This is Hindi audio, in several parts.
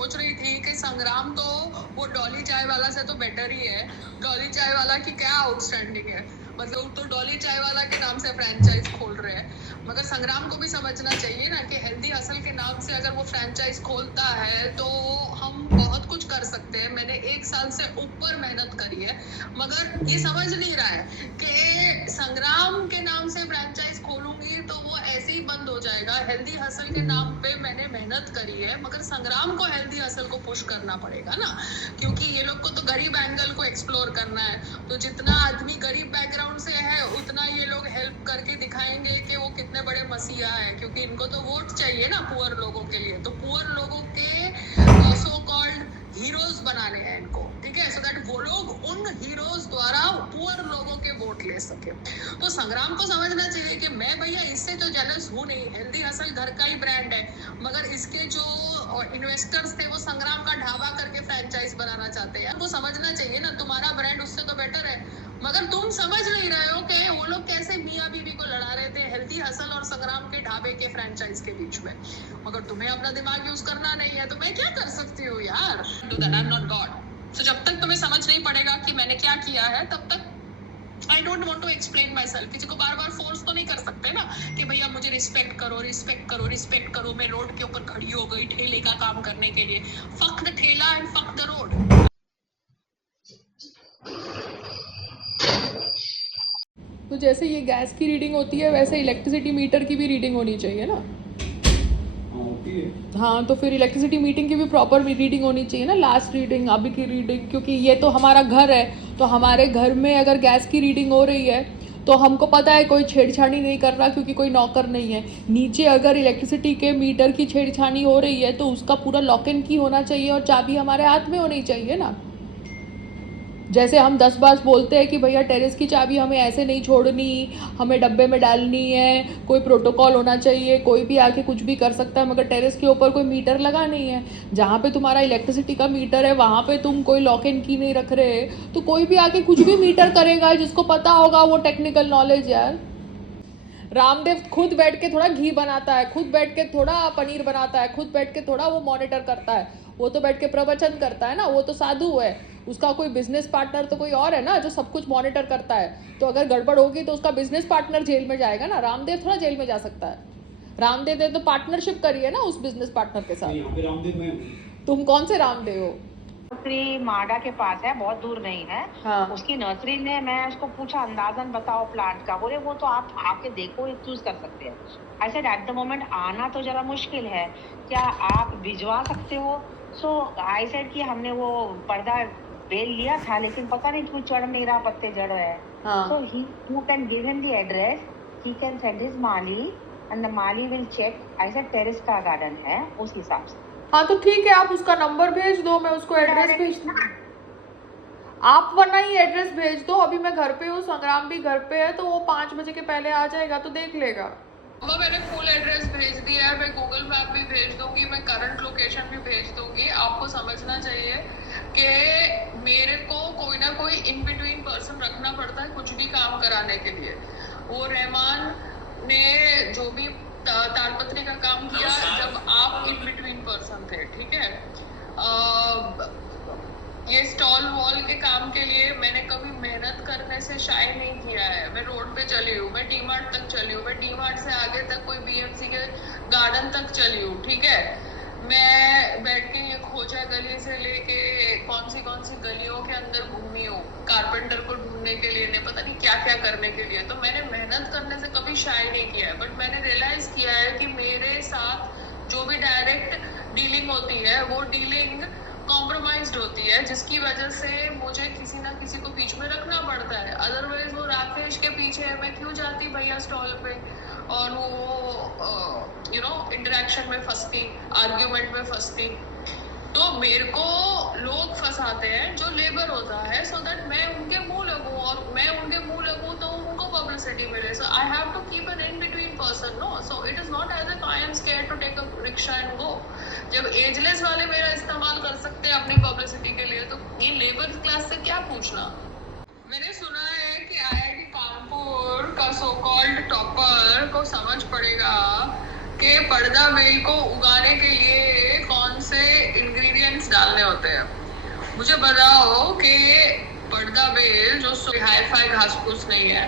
सोच रही थी कि संग्राम तो वो डॉली चाय वाला से तो बेटर ही है। डॉली चाय वाला की क्या आउटस्टैंडिंग है, मतलब तो डॉली चाय वाला के नाम से फ्रेंचाइज खोल रहे हैं, मगर संग्राम को भी समझना चाहिए ना कि हेल्दी हसल के नाम से अगर वो फ्रेंचाइज खोलता है तो हम बहुत कुछ कर सकते हैं। मैंने 1 साल से ऊपर मेहनत करी है, मगर ये समझ नहीं रहा है कि संग्राम के नाम से फ्रेंचाइज खोलूंगी तो वो ऐसे ही बंद हो जाएगा। हेल्दी हसल के नाम पे मैंने मेहनत करी है, मगर संग्राम को हेल्दी हसल को पुश करना पड़ेगा ना, क्योंकि ये लोग को तो गरीब एंगल को एक्सप्लोर करना है। तो जितना आदमी गरीब बैकग्राउंड से है उतना ये लोग हेल्प करके दिखाएंगे कि वो कितने बड़े मसीहा है, क्योंकि इनको तो वोट चाहिए ना पुअर लोगों के लिए। तो पुअर लोगों के सो कॉल्ड हीरोज बनाने हैं इनको, ठीक है, सो दैट वो लोग उन हीरोज द्वारा पुअर लोगों के वोट ले सके। तो संग्राम को समझना चाहिए कि मैं भैया इससे तो जेलस हूँ नहीं, हेल्दी हसल घर का ही ब्रांड है, मगर इसके जो इन्वेस्टर्स थे वो संग्राम का ढाबा करके फ्रेंचाइज बनाना चाहते हैं। वो समझना चाहिए ना, तुम्हारा ब्रांड उससे तो बेटर है, मगर तुम समझ नहीं रहे हो कि वो लोग कैसे मियाँ बीवी को लड़ा रहे थे हेल्दी हसल और संग्राम के ढाबे के फ्रेंचाइज के बीच में। मगर तुम्हें अपना दिमाग यूज करना नहीं है तो मैं क्या कर सकती हूँ यार। Do that, I am not God. So जब तक तुम्हें समझ नहीं पड़ेगा कि मैंने क्या किया है तब तक I don't want to explain myself. किसी को बार बार फोर्स तो नहीं कर सकते ना कि भैया मुझे रिस्पेक्ट करो रिस्पेक्ट करो रिस्पेक्ट करो। मैं रोड के ऊपर खड़ी हो गई ठेले का काम करने के लिए। फक द ठेला एंड फक द रोड। तो जैसे ये गैस की रीडिंग होती है वैसे इलेक्ट्रिसिटी मीटर की भी रीडिंग होनी चाहिए ना। हाँ, तो फिर इलेक्ट्रिसिटी मीटिंग की भी प्रॉपर रीडिंग होनी चाहिए ना, लास्ट रीडिंग अभी की रीडिंग, क्योंकि ये तो हमारा घर है। तो हमारे घर में अगर गैस की रीडिंग हो रही है तो हमको पता है कोई छेड़छाड़ी नहीं कर रहा, क्योंकि कोई नौकर नहीं है। नीचे अगर इलेक्ट्रिसिटी के मीटर की छेड़छाड़ी हो रही है तो उसका पूरा लॉक इन की होना चाहिए और चाबी हमारे हाथ में होनी चाहिए ना। जैसे हम 10 बार बोलते हैं कि भैया टेरेस की चाबी हमें ऐसे नहीं छोड़नी, हमें डब्बे में डालनी है, कोई प्रोटोकॉल होना चाहिए, कोई भी आके कुछ भी कर सकता है, मगर टेरेस के ऊपर कोई मीटर लगा नहीं है। जहाँ पे तुम्हारा इलेक्ट्रिसिटी का मीटर है वहाँ पे तुम कोई लॉक इन की नहीं रख रहे, तो कोई भी आके कुछ भी मीटर करेगा, जिसको पता होगा वो टेक्निकल नॉलेज। यार रामदेव खुद बैठ के थोड़ा घी बनाता है, खुद बैठ के थोड़ा पनीर बनाता है, खुद बैठ के थोड़ा वो मॉनिटर करता है, वो तो बैठ के प्रवचन करता है ना, वो तो साधु है। उसका कोई बिजनेस पार्टनर तो कोई और है ना जो सब कुछ मॉनिटर करता है। तो अगर गड़बड़ होगी तो उसका बिजनेस पार्टनर जेल में जाएगा ना, रामदेव थोड़ा जेल में जा सकता है। रामदेव ने तो पार्टनरशिप करी है ना उस बिजनेस पार्टनर के साथ। तुम कौन से रामदेव हो? नर्सरी माडा के पास है, बहुत दूर नहीं है। हाँ। उसकी नर्सरी ने, मैं उसको पूछा अंदाजन बताओ प्लांट का, बोले वो तो आप आके देखो, चूज कर सकते हैं। I said at the moment आना तो जरा मुश्किल है, क्या आप भिजवा सकते हो? सो आई सेड कि हमने वो पर्दा बेल लिया था लेकिन पता नहीं क्यों चढ़ नहीं रहा, पत्ते जड़ रहे हैं। So he you can give him the address, he can send his माली एंड द माली will check. I said terrace का गार्डन है उस हिसाब से। हाँ तो ठीक है, आप उसका नंबर भेज दो, मैं उसको एड्रेस भेज दूँ। आप वरना ही एड्रेस भेज दो, अभी मैं घर पे हूँ, संग्राम भी घर पे है, तो वो 5 बजे के पहले आ जाएगा तो देख लेगा। मैंने फुल एड्रेस भेज दिया है, मैं गूगल मैप भी भेज दूंगी, मैं करंट लोकेशन भी भेज दूंगी। आपको समझना चाहिए कि मेरे को कोई ना कोई इन बिटवीन पर्सन रखना पड़ता है कुछ भी काम कराने के लिए। वो रहमान ने जो भी तालपत्री का काम किया जब आप इन बिटवीन पर्सन थे, ठीक है। ये स्टॉल वॉल के काम के लिए मैंने कभी मेहनत करने से शाय नहीं किया है। मैं रोड पे चली हूँ, मैं डीमार्ट तक चली हूँ, मैं डीमार्ट से आगे तक कोई बीएमसी के गार्डन तक चली हूँ, ठीक है। मैं बैठ के ये खोजा गली से लेके कौन सी गलियों के अंदर घूमी हूँ कारपेंटर को ढूंढने के लिए, नहीं पता नहीं क्या क्या करने के लिए। तो मैंने मेहनत करने से कभी शाय नहीं किया है, बट मैंने रियलाइज किया है कि मेरे साथ जो भी डायरेक्ट डीलिंग होती है वो डीलिंग कॉम्प्रोमाइज्ड होती है, जिसकी वजह से मुझे किसी ना किसी को बीच में रखना पड़ता है। अदरवाइज वो राकेश के पीछे मैं क्यों जाती भैया स्टॉल पे और वो इंटरेक्शन में फंसती, आर्ग्यूमेंट में फंसती। तो मेरे को लोग फंसाते हैं जो लेबर होता है, सो दैट मैं उनके मुंह लगूं, और मैं उनके मुंह लगूं तो उनको पब्लिसिटी मिले। So I have to keep an in between person, no. So it is not as if I am scared to take a rickshaw and go. जब एजलेस वाले मेरा इस्तेमाल कर सकते हैं अपनी पब्लिसिटी के लिए, तो ये लेबर क्लास से क्या पूछना। मैंने सुना है कि आईआईटी कानपुर का सो कॉल्ड टॉपर को समझ पड़ेगा कि पर्दा बेल को उगाने के लिए कौन से इंग्रेडिएंट डालने होते हैं। मुझे बताओ कि पर्दा बेल जो हाई फाई घास फूस नहीं है,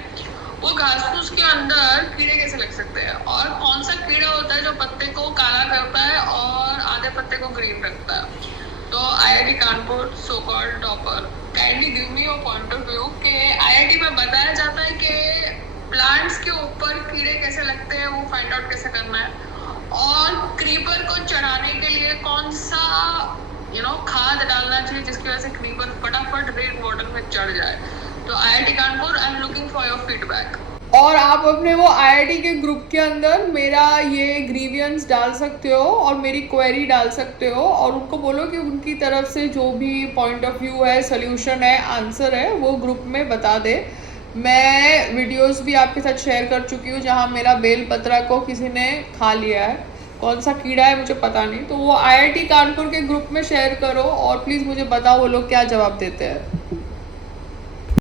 वो घास फूस के अंदर कीड़े कैसे लग सकते हैं, और कौन सा कीड़ा होता है जो पत्ते को काला करता है और आधे पत्ते को ग्रीन रखता है। तो IIT Kanpur so called topper, kindly give me your point of view कि IIT में बताया जाता है कि प्लांट्स के ऊपर कीड़े कैसे लगते हैं, वो फाइंड आउट कैसे करना है, और क्रीपर को चढ़ाने के लिए कौन सा खाद डालना चाहिए जिसकी वजह से क्रीपर फटाफट रेन वाटर में चढ़ जाए। तो IIT Kanpur, I am looking for your feedback. और आप अपने वो IIT के ग्रुप के अंदर मेरा ये ग्रीवियंस डाल सकते हो और मेरी क्वेरी डाल सकते हो, और उनको बोलो कि उनकी तरफ से जो भी पॉइंट ऑफ व्यू है, सोल्यूशन है, आंसर है, वो ग्रुप में बता दे। मैं वीडियोस भी आपके साथ शेयर कर चुकी हूँ जहाँ मेरा बेल पत्रा को किसी ने खा लिया है, कौन सा कीड़ा है मुझे पता नहीं। तो वो IIT कानपुर के ग्रुप में शेयर करो और प्लीज़ मुझे बताओ वो लोग क्या जवाब देते हैं।